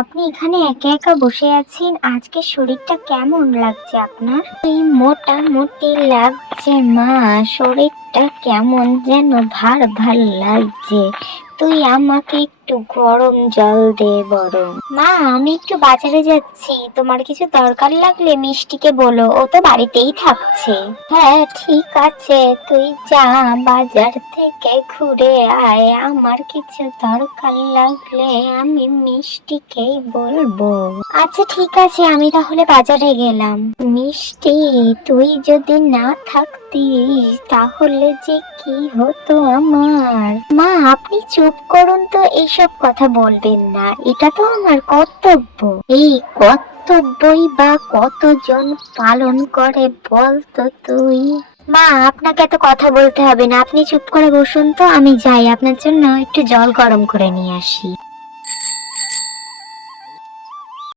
আপনি এখানে একা একা বসে আছেন, আজকে শরীরটা কেমন লাগছে আপনার? এই মোটামুটি লাগছে মা, শরীরটা কেমন যেন ভার ভার লাগছে। তুই আমাকে একটু গরম জল দে বরং। মা, আমি একটু বাজারে যাচ্ছি, তোমার কিছু দরকার লাগলে মিষ্টিকে বলো, ও তো বাড়িতেই থাকছে। হ্যাঁ ঠিক আছে, তুই যা, বাজার থেকে ঘুরে আয়, আমার কিছু দরকার লাগলে আমি মিষ্টিকেই বলবো। আচ্ছা ঠিক আছে, আমি তাহলে বাজারে গেলাম। মিষ্টি, তুই যদি না থাকতিস তাহলে যে কি হতো আমার। মা, আপনি চুপ করুন তো, এইসব কথা বলবেন না, এটা তো আমার কর্তব্য। এই কর্তব্যই বা কতজন পালন করে বলতো তুই? মা, আপনাকে এত কথা বলতে হবে না, আপনি চুপ করে বসুন তো, আমি যাই আপনার জন্য একটু জল গরম করে নিয়ে আসি।